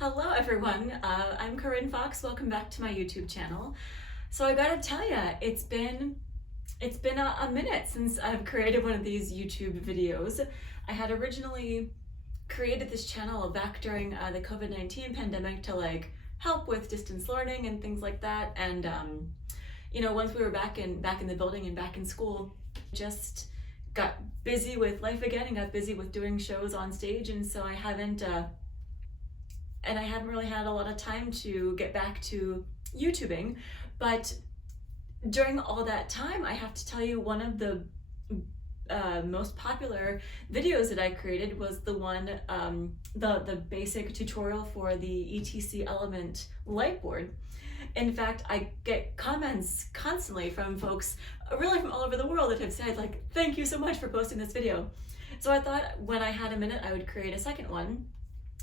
Hello everyone, I'm Corinne Fox. Welcome back to my YouTube channel. So I gotta tell you, it's been a minute since I've created one of these YouTube videos. I had originally created this channel back during the COVID-19 pandemic to help with distance learning and things like that. And once we were back in the building and back in school, just got busy with life again and got busy with doing shows on stage, and so I haven't really had a lot of time to get back to YouTubing. But during all that time, I have to tell you, one of the most popular videos that I created was the one, the basic tutorial for the ETC Element light board. In fact, I get comments constantly from folks, really from all over the world, that have said thank you so much for posting this video. So I thought when I had a minute, I would create a second one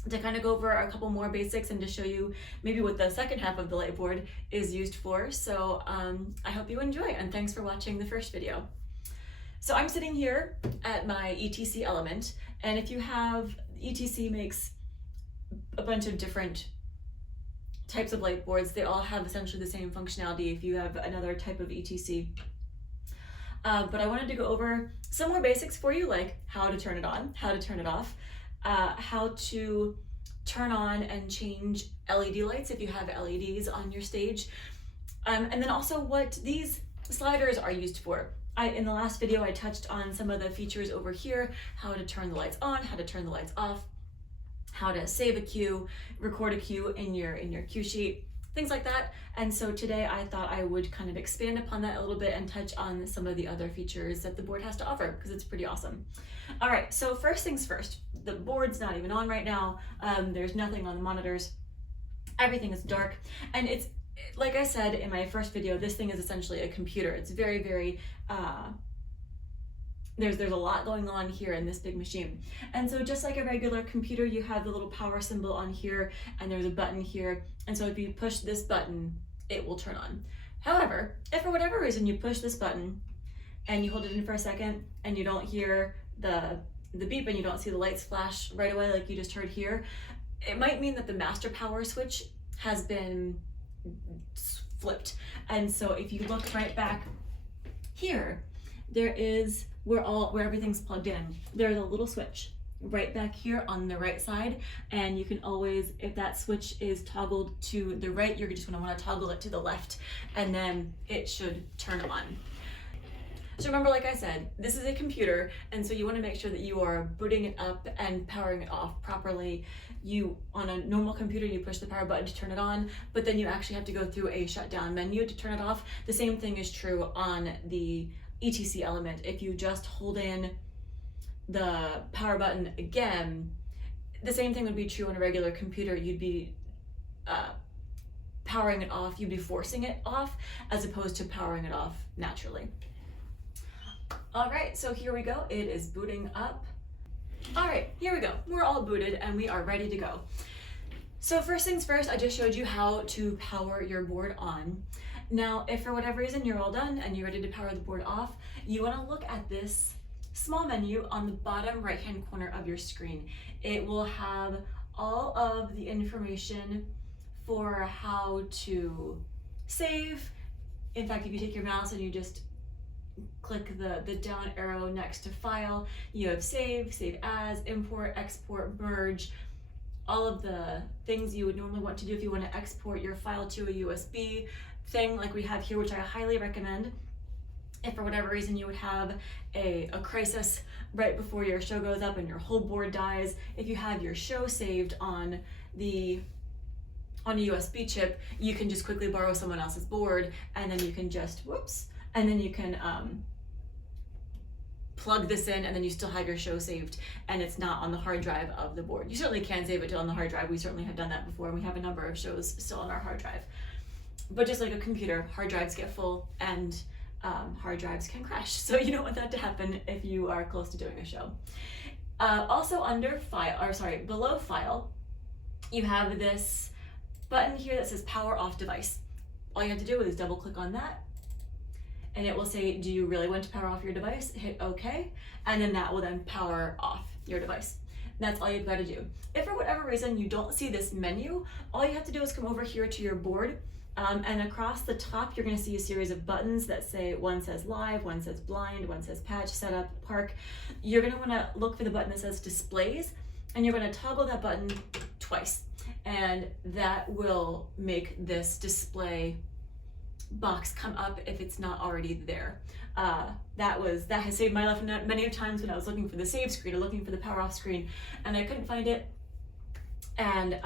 to kind of go over a couple more basics and to show you maybe what the second half of the light board is used for. So I hope you enjoy, and thanks for watching the first video. So I'm sitting here at my ETC Element, and if you have, ETC makes a bunch of different types of light boards. They all have essentially the same functionality if you have another type of ETC. But I wanted to go over some more basics for you, like how to turn it on, how to turn it off, how to turn on and change LED lights if you have LEDs on your stage, and then also what these sliders are used for. In the last video, I touched on some of the features over here, how to turn the lights on, how to turn the lights off, how to save a cue, record a cue in your cue sheet, things like that. And so today I thought I would kind of expand upon that a little bit and touch on some of the other features that the board has to offer, because it's pretty awesome. All right, so first things first, the board's not even on right now. There's nothing on the monitors. Everything is dark, and it's, like I said in my first video, this thing is essentially a computer. It's very, very, there's a lot going on here in this big machine. And so just like a regular computer, you have the little power symbol on here, and there's a button here. And so if you push this button, it will turn on. However, if for whatever reason you push this button and you hold it in for a second and you don't hear the beep and you don't see the lights flash right away like you just heard here, it might mean that the master power switch has been flipped. And so if you look right back here, there is where everything's plugged in. There's a little switch right back here on the right side, and you can always, if that switch is toggled to the right, you're just gonna wanna toggle it to the left, and then it should turn on. So remember, like I said, this is a computer, and so you want to make sure that you are booting it up and powering it off properly. On a normal computer, you push the power button to turn it on, but then you actually have to go through a shutdown menu to turn it off. The same thing is true on the ETC Element. If you just hold in the power button again, the same thing would be true on a regular computer. You'd be powering it off, you'd be forcing it off, as opposed to powering it off naturally. All right, so here we go. It is booting up. All right, here we go. We're all booted and we are ready to go. So first things first, I just showed you how to power your board on. Now, if for whatever reason you're all done and you're ready to power the board off, you want to look at this small menu on the bottom right-hand corner of your screen. It will have all of the information for how to save. In fact, if you take your mouse and you just click the down arrow next to file, you have save, save as, import, export, merge, all of the things you would normally want to do if you want to export your file to a USB thing like we have here, which I highly recommend. If for whatever reason you would have a crisis right before your show goes up and your whole board dies, if you have your show saved on a USB chip, you can just quickly borrow someone else's board, and then you can just, and then you can plug this in, and then you still have your show saved, and it's not on the hard drive of the board. You certainly can save it on the hard drive. We certainly have done that before, and we have a number of shows still on our hard drive. But just like a computer, hard drives get full, and hard drives can crash. So you don't want that to happen if you are close to doing a show. Also under below file, you have this button here that says power off device. All you have to do is double click on that, and it will say, do you really want to power off your device? Hit OK, and then that will then power off your device. That's all you've got to do. If for whatever reason you don't see this menu, all you have to do is come over here to your board, and across the top you're going to see a series of buttons that say, one says live, one says blind, one says patch, setup, park. You're going to want to look for the button that says displays, and you're going to toggle that button twice, and that will make this display box come up if it's not already there. That has saved my life many times when I was looking for the save screen or looking for the power off screen and I couldn't find it. And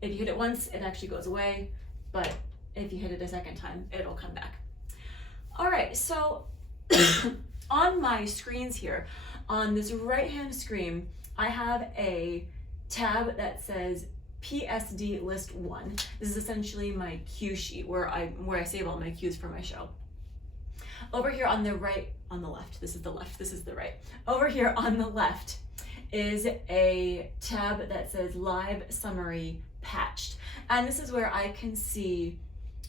if you hit it once, it actually goes away, but if you hit it a second time, it'll come back. All right, so on my screens here, on this right-hand screen, I have a tab that says PSD list 1. This is essentially my cue sheet where I save all my cues for my show. Over here on the right, on the left, this is the left, this is the right. Over here on the left is a tab that says live summary patched. And this is where I can see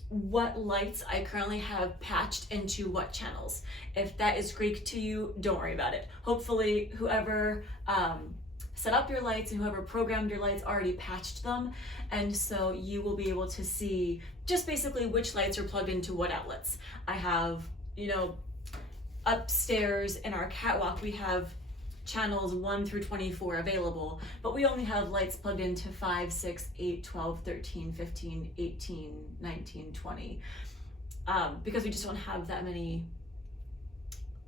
what lights I currently have patched into what channels. If that is Greek to you, don't worry about it. Hopefully whoever set up your lights and whoever programmed your lights already patched them, and so you will be able to see just basically which lights are plugged into what outlets. I have, you know, upstairs in our catwalk we have channels 1 through 24 available, but we only have lights plugged into 5, 6, 8, 12, 13, 15, 18, 19, 20, because we just don't have that many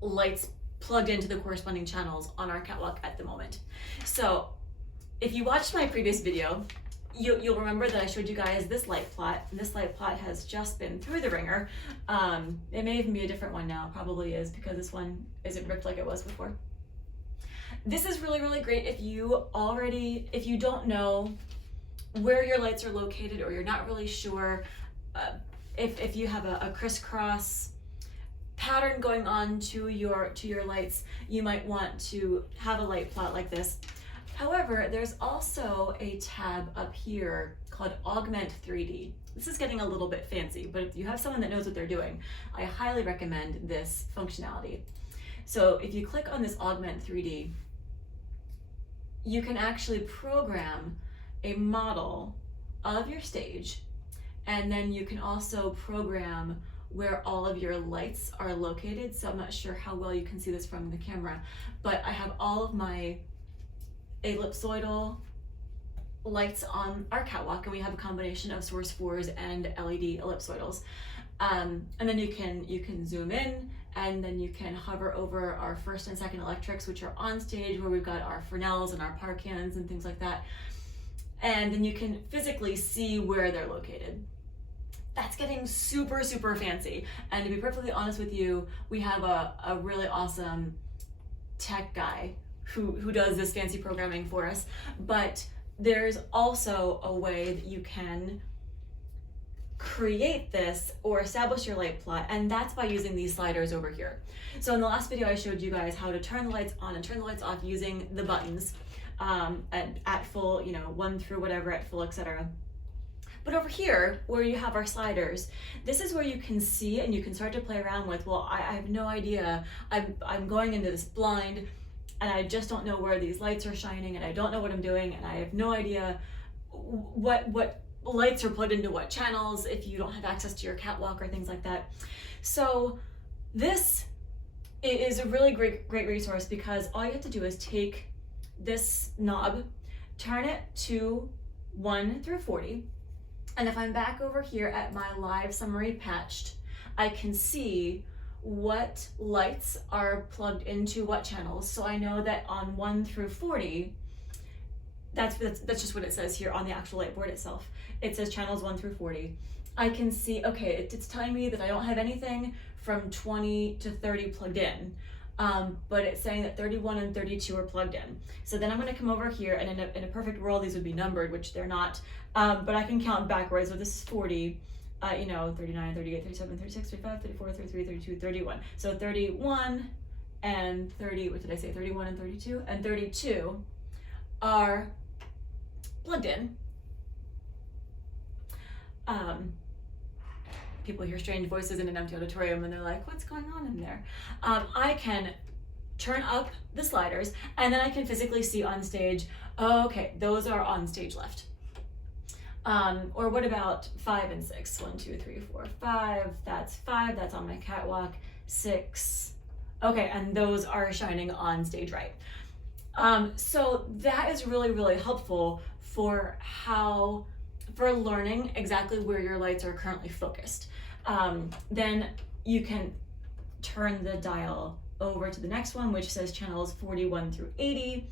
lights plugged into the corresponding channels on our catwalk at the moment. So if you watched my previous video, you'll remember that I showed you guys this light plot, and this light plot has just been through the ringer. It may even be a different one now, probably is, because this one isn't ripped like it was before. This is really, really great if you don't know where your lights are located, or you're not really sure if you have a crisscross pattern going on to your lights. You might want to have a light plot like this. However, there's also a tab up here called Augment 3D. This is getting a little bit fancy, but if you have someone that knows what they're doing, I highly recommend this functionality. So if you click on this Augment 3D, you can actually program a model of your stage, and then you can also program where all of your lights are located. So I'm not sure how well you can see this from the camera, but I have all of my ellipsoidal lights on our catwalk, and we have a combination of source 4s and LED ellipsoidals. And then you can zoom in, and then you can hover over our first and second electrics, which are on stage, where we've got our Fresnels and our par cans and things like that. And then you can physically see where they're located. That's getting super, super fancy. And to be perfectly honest with you, we have a really awesome tech guy who does this fancy programming for us. But there's also a way that you can create this or establish your light plot, and that's by using these sliders over here. So in the last video I showed you guys how to turn the lights on and turn the lights off using the buttons at full, 1 through whatever, at full, etc. But over here, where you have our sliders, this is where you can see and you can start to play around with, well, I have no idea, I'm going into this blind, and I just don't know where these lights are shining, and I don't know what I'm doing, and I have no idea what lights are put into what channels if you don't have access to your catwalk or things like that. So this is a really great resource, because all you have to do is take this knob, turn it to 1 through 40, and if I'm back over here at my live summary patched, I can see what lights are plugged into what channels. So I know that on 1 through 40, that's just what it says here on the actual light board itself. It says channels 1 through 40. I can see, okay, it's telling me that I don't have anything from 20 to 30 plugged in, but it's saying that 31 and 32 are plugged in. So then I'm going to come over here, and in a perfect world these would be numbered, which they're not, but I can count backwards. So this is 40, 39, 38, 37, 36, 35, 34, 33, 32, 31. So 31 and 30, what did I say, 31 and 32? And 32 are plugged in. People hear strange voices in an empty auditorium and they're like, what's going on in there? I can turn up the sliders, and then I can physically see on stage, oh, okay, those are on stage left. Or what about 5 and 6? 1, 2, 3, 4, 5. That's 5. That's on my catwalk. 6. Okay, and those are shining on stage right. So that is really, really helpful for learning exactly where your lights are currently focused. Then you can turn the dial over to the next one, which says channels 41 through 80.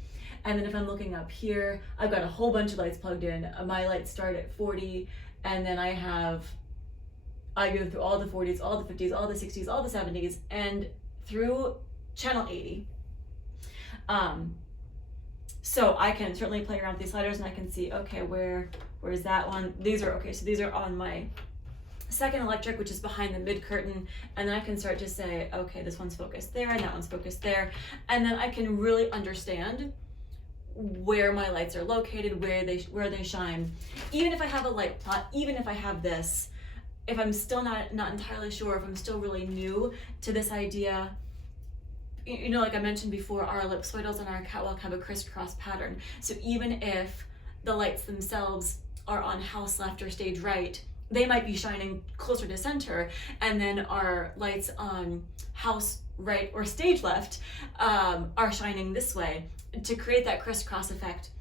And then if I'm looking up here, I've got a whole bunch of lights plugged in. My lights start at 40, and then I go through all the 40s, all the 50s, all the 60s, all the 70s, and through channel 80. So I can certainly play around with these sliders, and I can see, okay, where's that one? These are okay, so these are on my second electric, which is behind the mid curtain, and then I can start to say, okay, this one's focused there, and that one's focused there, and then I can really understand where my lights are located, where they shine. Even if I have a light plot, even if I have this, if I'm still not entirely sure, if I'm still really new to this idea, you know, like I mentioned before, our ellipsoidals on our catwalk have a crisscross pattern. So even if the lights themselves are on house left or stage right, they might be shining closer to center, and then our lights on house right or stage left are shining this way to create that crisscross effect.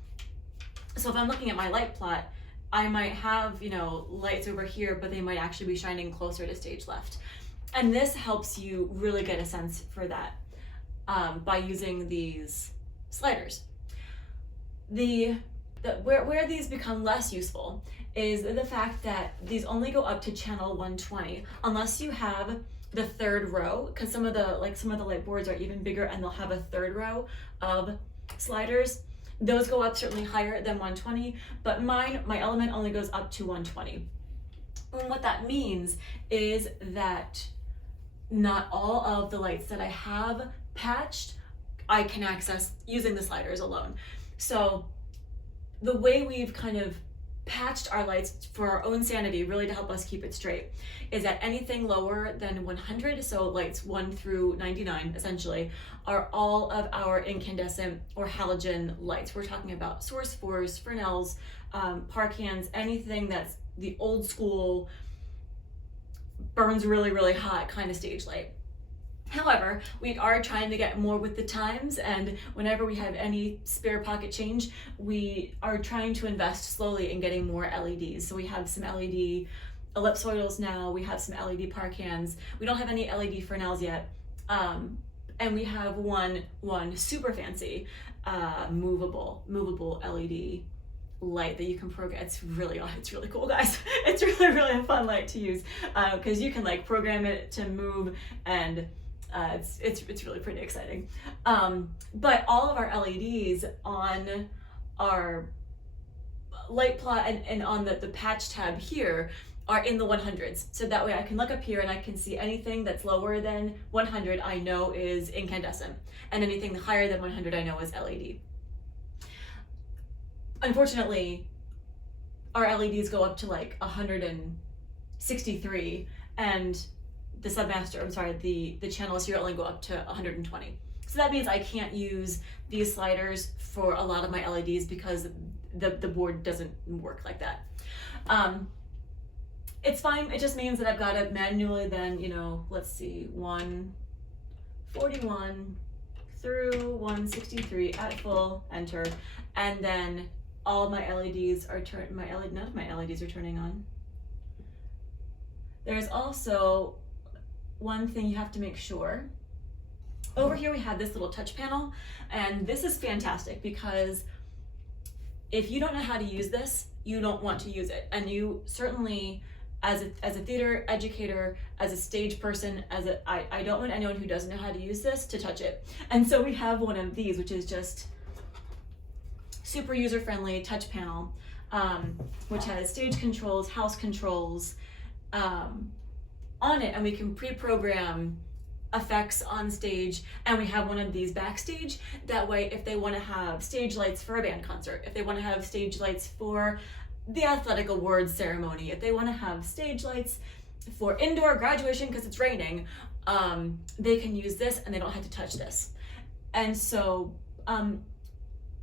So if I'm looking at my light plot, I might have, you know, lights over here, but they might actually be shining closer to stage left. And this helps you really get a sense for that by using these sliders. Where these become less useful is the fact that these only go up to channel 120 unless you have the third row, because some of the light boards are even bigger and they'll have a third row of sliders. Those go up certainly higher than 120, but my element only goes up to 120. And what that means is that not all of the lights that I have patched I can access using the sliders alone. So the way we've kind of patched our lights for our own sanity, really to help us keep it straight, is that anything lower than 100, so lights 1 through 99 essentially, are all of our incandescent or halogen lights. We're talking about Source 4s, Fresnels, Parkans, anything that's the old school, burns really, really hot kind of stage light. However, we are trying to get more with the times, and whenever we have any spare pocket change, we are trying to invest slowly in getting more LEDs. So we have some LED ellipsoidals now, we have some LED Parkans, we don't have any LED Fresnels yet, and we have one super fancy movable LED light that you can program. It's really cool, guys. It's really a fun light to use because you can like program it to move, and it's really pretty exciting. But all of our LEDs on our light plot and on the patch tab here are in the 100s. So that way I can look up here and I can see anything that's lower than 100 I know is incandescent, and anything higher than 100 I know is LED. Unfortunately, our LEDs go up to like 163, and the Submaster, the channels here only go up to 120. So that means I can't use these sliders for a lot of my LEDs because the board doesn't work like that. It's fine, it just means that I've got to manually then, you know, let's see, 141 through 163 at full, enter, and then all my LEDs are none of my LEDs are turning on. There's also one thing you have to make sure. Over here we have this little touch panel, and this is fantastic because if you don't know how to use this, you don't want to use it. And you certainly, as a theater educator, as a stage person, I don't want anyone who doesn't know how to use this to touch it. And so we have one of these, which is just super user-friendly touch panel, which has stage controls, house controls on it, and we can pre-program effects on stage, and we have one of these backstage. That way, if they want to have stage lights for a band concert, if they want to have stage lights for the athletic awards ceremony, if they want to have stage lights for indoor graduation because it's raining, they can use this and they don't have to touch this. And so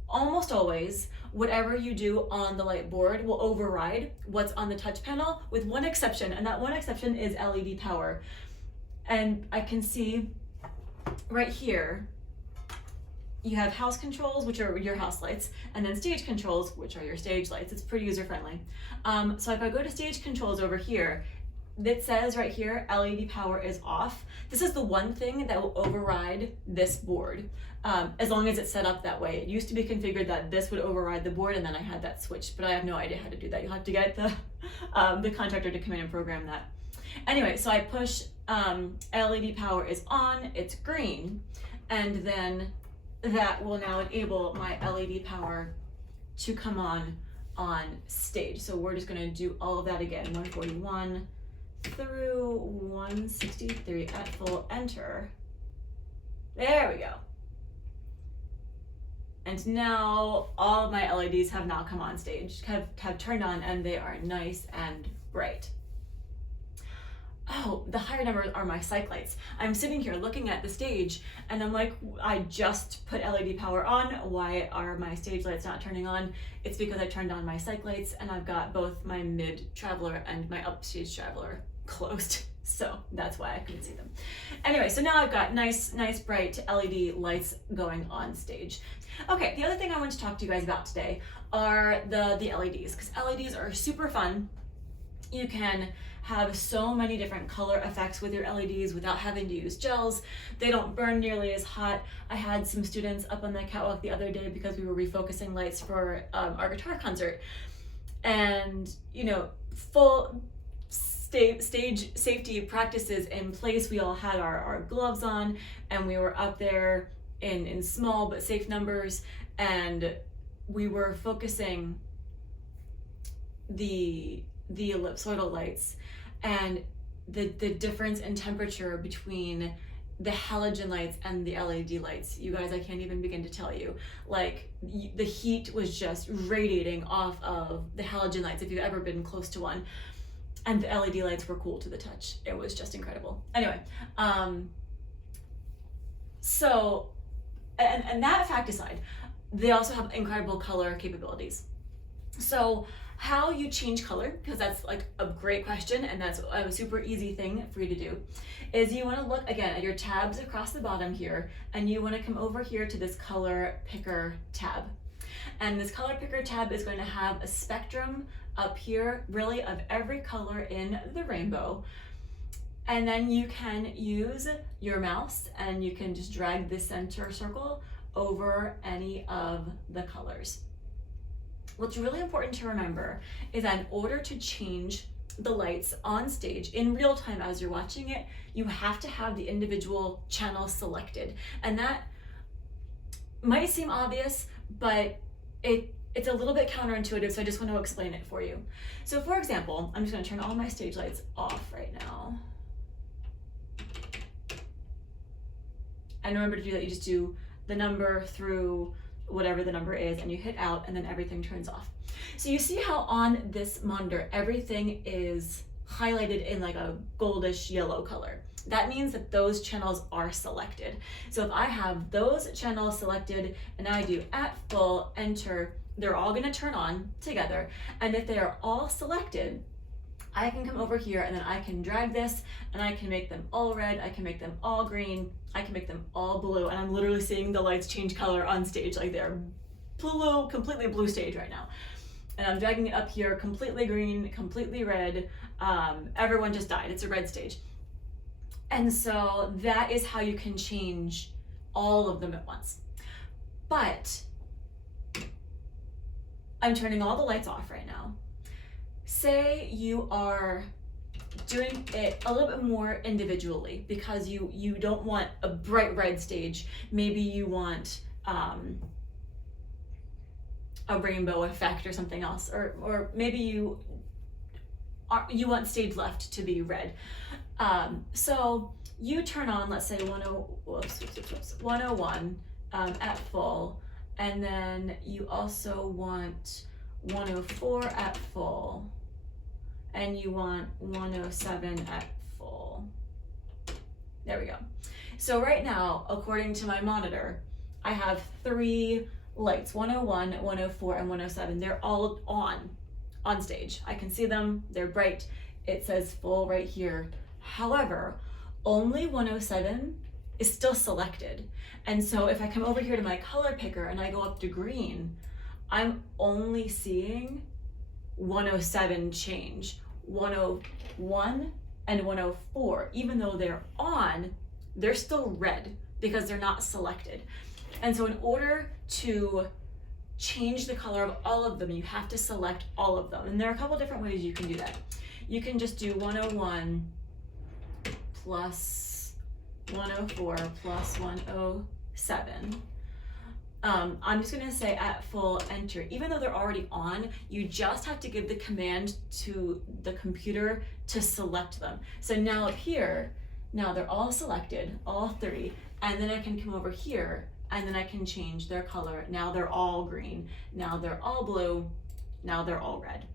almost always, whatever you do on the light board will override what's on the touch panel, with one exception, and that one exception is LED power. And I can see right here, you have house controls, which are your house lights, and then stage controls, which are your stage lights. It's pretty user-friendly. So if I go to stage controls over here, it says right here, LED power is off. This is the one thing that will override this board, as long as it's set up that way. It used to be configured that this would override the board, and then I had that switched, but I have no idea how to do that. You'll have to get the contractor to come in and program that. Anyway, so I push LED power is on, it's green, and then that will now enable my LED power to come on stage. So we're just gonna do all of that again, 141 through 163 at full enter. There we go. And now all of my LEDs have now come on stage, have turned on, and they are nice and bright. Oh, the higher numbers are my cyc lights. I'm sitting here looking at the stage and I'm like, I just put LED power on. Why are my stage lights not turning on? It's because I turned on my cyc lights and I've got both my mid traveler and my upstage traveler closed. So that's why I couldn't see them. Anyway, so now I've got nice bright LED lights going on stage. Okay, the other thing I want to talk to you guys about today are the LEDs, because LEDs are super fun. You can have so many different color effects with your LEDs without having to use gels. They don't burn nearly as hot. I had some students up on the catwalk the other day because we were refocusing lights for our guitar concert. And, you know, full stage safety practices in place. We all had our gloves on, and we were up there in small but safe numbers, and we were focusing the ellipsoidal lights, and the difference in temperature between the halogen lights and the LED lights, you guys, I can't even begin to tell you. Like, the heat was just radiating off of the halogen lights, if you've ever been close to one, and the LED lights were cool to the touch. It was just incredible. Anyway, so, and that fact aside, they also have incredible color capabilities. So how you change color, because that's like a great question, and that's a super easy thing for you to do, is you want to look again at your tabs across the bottom here, and you want to come over here to this color picker tab. And this color picker tab is going to have a spectrum up here, really, of every color in the rainbow. And then you can use your mouse and you can just drag the center circle over any of the colors. What's really important to remember is that in order to change the lights on stage in real time as you're watching it, you have to have the individual channels selected. And that might seem obvious, but it's a little bit counterintuitive, so I just want to explain it for you. So for example, I'm just going to turn all my stage lights off right now. And remember to do that, you just do the number through whatever the number is, and you hit out, and then everything turns off. So you see how on this monitor, everything is highlighted in like a goldish yellow color. That means that those channels are selected. So if I have those channels selected and I do at full enter, they're all gonna turn on together. And if they are all selected, I can come over here and then I can drag this and I can make them all red, I can make them all green, I can make them all blue, and I'm literally seeing the lights change color on stage, like they're blue, completely blue stage right now. And I'm dragging it up here, completely green, completely red. Everyone just died, it's a red stage. And so that is how you can change all of them at once. But I'm turning all the lights off right now. Say you are doing it a little bit more individually because you don't want a bright red stage. Maybe you want a rainbow effect or something else, or maybe you want stage left to be red. So you turn on, let's say 101 at full, and then you also want 104 at full, and you want 107 at full. There we go. So right now, according to my monitor, I have 3 lights, 101, 104, and 107. They're all on stage. I can see them, they're bright. It says full right here. However, only 107 is still selected. And so if I come over here to my color picker and I go up to green, I'm only seeing 107 change. 101 and 104, even though they're on, they're still red because they're not selected. And so in order to change the color of all of them, you have to select all of them. And there are a couple different ways you can do that. You can just do 101 plus 104 plus 107. I'm just gonna say at full enter. Even though they're already on, you just have to give the command to the computer to select them. So now up here, now they're all selected, all 3, and then I can come over here and then I can change their color. Now they're all green, now they're all blue, now they're all red.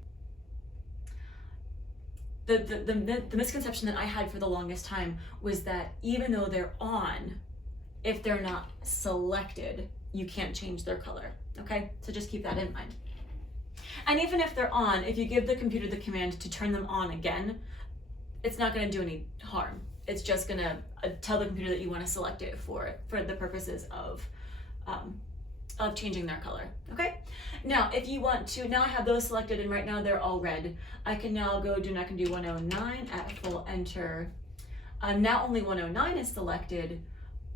The misconception that I had for the longest time was that even though they're on, if they're not selected, you can't change their color, okay? So just keep that in mind. And even if they're on, if you give the computer the command to turn them on again, it's not gonna do any harm. It's just gonna tell the computer that you wanna select it for the purposes of changing their color, okay? Now, if you want to, now I have those selected and right now they're all red. I can now go do, and I can do 109 at full enter. Now only 109 is selected.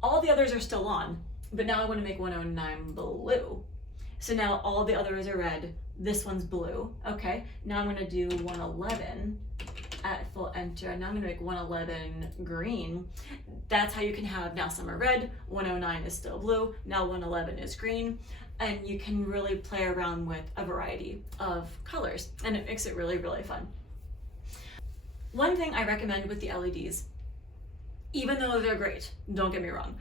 All the others are still on, but now I want to make 109 blue. So now all the others are red, this one's blue. Okay, now I'm going to do 111 at full enter. Now I'm going to make 111 green. That's how you can have, now some are red, 109 is still blue, now 111 is green, and you can really play around with a variety of colors, and it makes it really, really fun. One thing I recommend with the LEDs, even though they're great, don't get me wrong,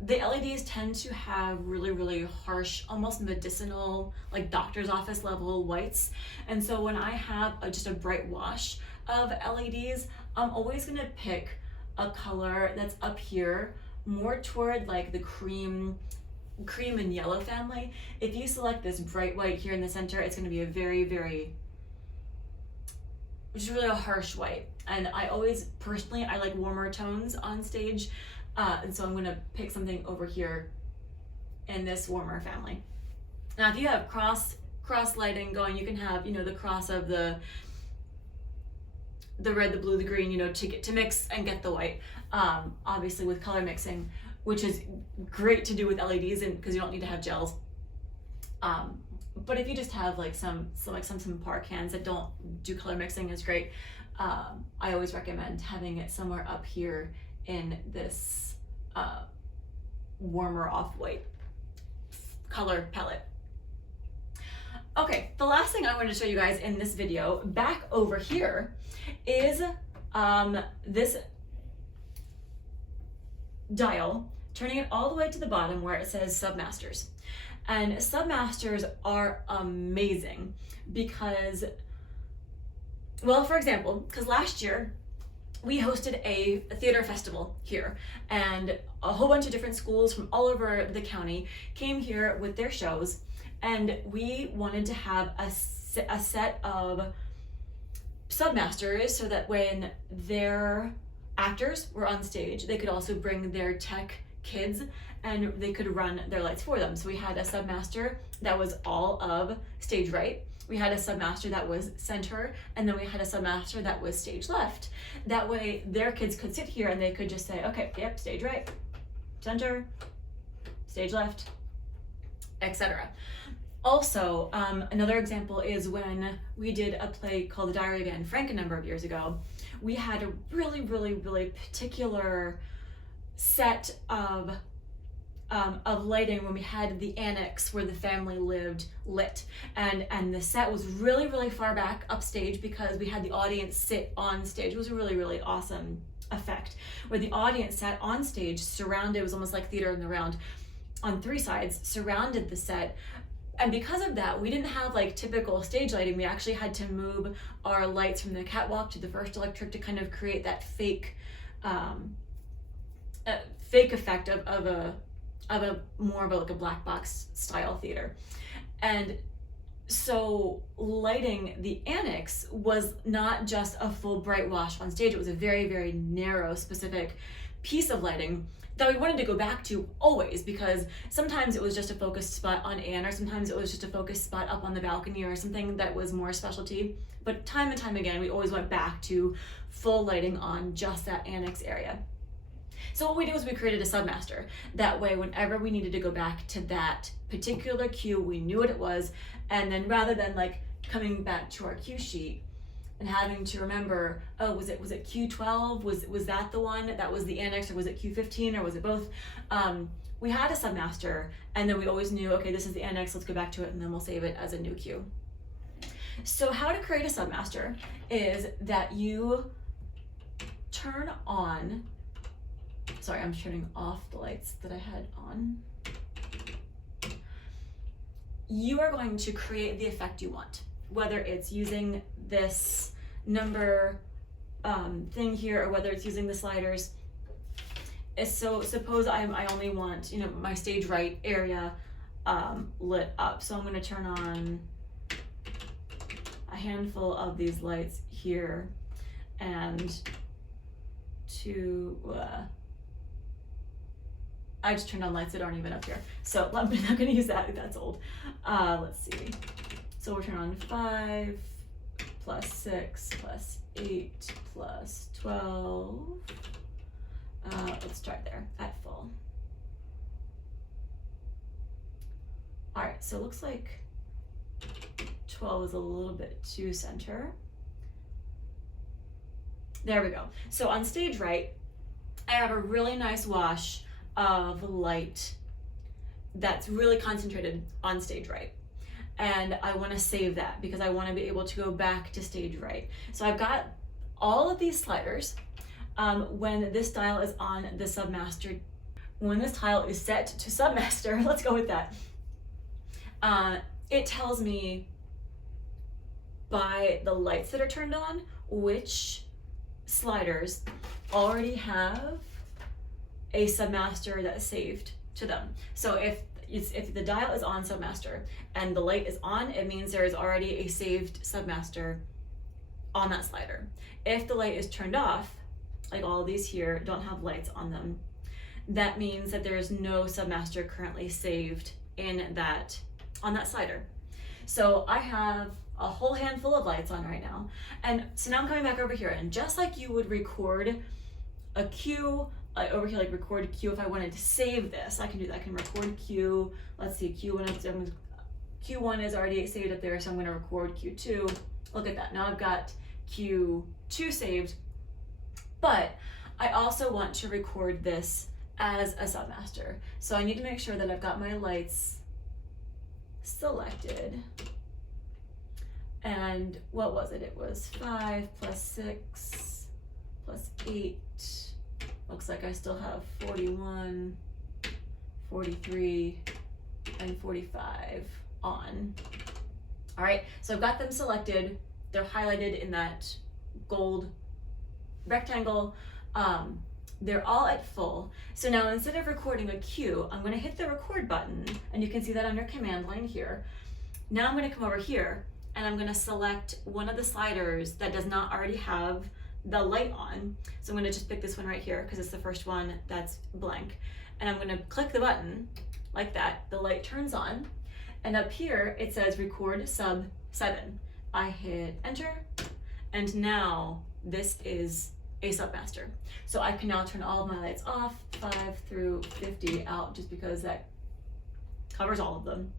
the LEDs tend to have really, really harsh, almost medicinal, like doctor's office level whites. And so when I have just a bright wash of LEDs, I'm always gonna pick a color that's up here, more toward like the cream and yellow family. If you select this bright white here in the center, it's gonna be a very, very, just really a harsh white. And I always, personally, I like warmer tones on stage. And so I'm gonna pick something over here in this warmer family. Now, if you have cross lighting going, you can have, you know, the cross of the red, the blue, the green, you know, to mix and get the white. Obviously with color mixing, which is great to do with LEDs, and because you don't need to have gels. But if you just have like some par cans that don't do color mixing, is great. I always recommend having it somewhere up here in this warmer off-white color palette. Okay, the last thing I wanted to show you guys in this video, back over here, is this dial, turning it all the way to the bottom where it says Submasters. And Submasters are amazing because, well, for example, because last year we hosted a theater festival here, and a whole bunch of different schools from all over the county came here with their shows, and we wanted to have a set of Submasters so that when their actors were on stage, they could also bring their tech kids and they could run their lights for them. So we had a Submaster that was all of stage right, we had a Submaster that was center, and then we had a Submaster that was stage left. That way their kids could sit here and they could just say, okay, yep, stage right, center, stage left, etc. Also, another example is when we did a play called The Diary of Anne Frank a number of years ago. We had a really, really, really particular set of lighting when we had the annex where the family lived lit, and the set was really, really far back upstage because we had the audience sit on stage. It was a really, really awesome effect where the audience sat on stage, surrounded. It was almost like theater in the round, on 3 sides, surrounded the set. And because of that, we didn't have like typical stage lighting. We actually had to move our lights from the catwalk to the first electric to kind of create that fake effect of a of a more of a, like a black box style theater. And so lighting the annex was not just a full bright wash on stage. It was a very, very narrow, specific piece of lighting that we wanted to go back to always, because sometimes it was just a focused spot on Anne, or sometimes it was just a focused spot up on the balcony or something that was more specialty. But time and time again, we always went back to full lighting on just that annex area. So what we did was we created a Submaster. That way, whenever we needed to go back to that particular cue, we knew what it was. And then rather than like coming back to our cue sheet and having to remember, oh, was it Q12? Was that the one that was the annex, or was it Q15, or was it both? We had a Submaster, and then we always knew, okay, this is the annex, let's go back to it, and then we'll save it as a new cue. So how to create a Submaster is that you turn on, sorry, I'm turning off the lights that I had on. You are going to create the effect you want, whether it's using this number thing here, or whether it's using the sliders. So suppose I only want, my stage right area lit up. So I'm going to turn on a handful of these lights here, and I just turned on lights that aren't even up here. So I'm not gonna use that, that's old. Let's see. So we'll turn on 5 plus 6 plus 8 plus 12. Let's start there at full. All right, so it looks like 12 is a little bit too center. There we go. So on stage right, I have a really nice wash of light that's really concentrated on stage right. And I want to save that because I want to be able to go back to stage right. So I've got all of these sliders. When this dial is on the Submaster, when this tile is set to Submaster, let's go with that. It tells me by the lights that are turned on which sliders already have a Submaster that's saved to them. So if the dial is on Submaster and the light is on, it means there is already a saved Submaster on that slider. If the light is turned off, like all of these here don't have lights on them, that means that there is no Submaster currently saved on that slider. So I have a whole handful of lights on right now. And so now I'm coming back over here, and just like you would record a cue, over here, like record cue, if I wanted to save this, I can do that. I can record cue. Let's see, Q1 is already saved up there, so I'm going to record Q2. Look at that. Now I've got Q2 saved, but I also want to record this as a Submaster. So I need to make sure that I've got my lights selected. And what was it? It was 5 plus 6 plus 8. Looks like I still have 41, 43, and 45 on. All right, so I've got them selected. They're highlighted in that gold rectangle. They're all at full. So now instead of recording a cue, I'm gonna hit the record button, and you can see that under command line here. Now I'm gonna come over here, and I'm gonna select one of the sliders that does not already have the light on. So I'm gonna just pick this one right here because it's the first one that's blank. And I'm gonna click the button like that. The light turns on, and up here it says record sub 7. I hit enter, and now this is a Submaster. So I can now turn all of my lights off, 5 through 50 out, just because that covers all of them.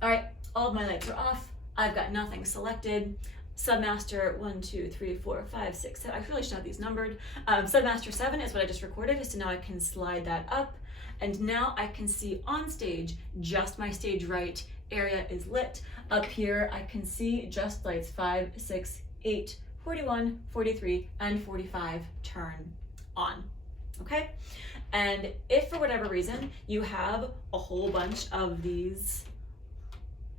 All right, all of my lights are off. I've got nothing selected. Submaster 1, 2, 3, 4, 5, 6, 7. I really should have these numbered. Submaster 7 is what I just recorded, so now I can slide that up. And now I can see on stage, just my stage right area is lit. Up here, I can see just lights 5, 6, 8, 41, 43, and 45 turn on, okay? And if for whatever reason you have a whole bunch of these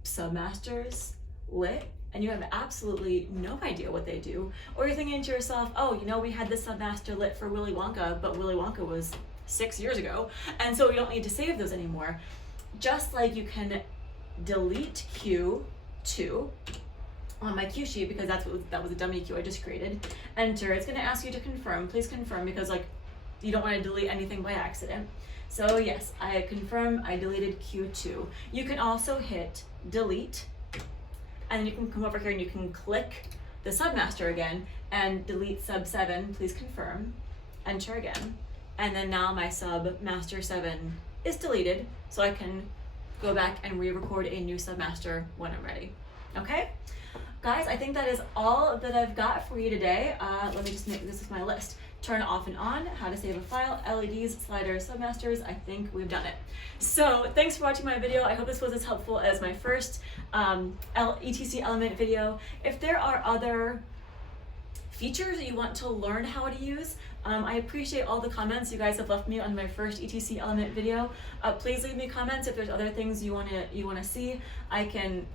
Submasters lit and you have absolutely no idea what they do, or you're thinking to yourself, oh, we had this Submaster lit for Willy Wonka, but Willy Wonka was 6 years ago, and so we don't need to save those anymore. Just like you can delete Q2 on my cue sheet, because that was a dummy cue I just created. Enter. It's going to ask you to confirm. Please confirm, because like you don't want to delete anything by accident. So yes, I confirm I deleted Q2. You can also hit delete, and then you can come over here and you can click the Submaster again and delete sub 7. Please confirm. Enter again. And then now my Submaster 7 is deleted, so I can go back and re-record a new Submaster when I'm ready. Okay? Guys, I think that is all that I've got for you today. Let me just make this is my list. Turn off and on, how to save a file, LEDs, sliders, Submasters. I think we've done it. So thanks for watching my video. I hope this was as helpful as my first ETC element video. If there are other features that you want to learn how to use, I appreciate all the comments you guys have left me on my first ETC element video. Please leave me comments if there's other things you wanna see. I can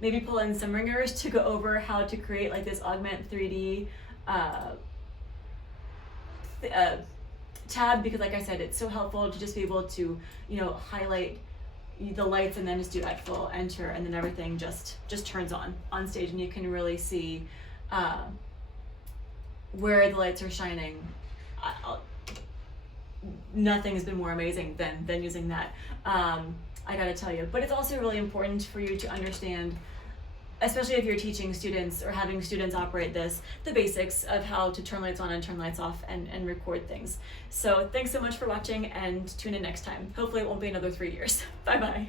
maybe pull in some ringers to go over how to create like this augment 3D tab, because like I said, it's so helpful to just be able to, you know, highlight the lights and then just do at full enter, and then everything just turns on stage, and you can really see where the lights are shining. Nothing has been more amazing than using that, I gotta tell you. But it's also really important for you to understand, especially if you're teaching students or having students operate this, the basics of how to turn lights on and turn lights off and record things. So thanks so much for watching, and tune in next time. Hopefully it won't be another 3 years. Bye bye.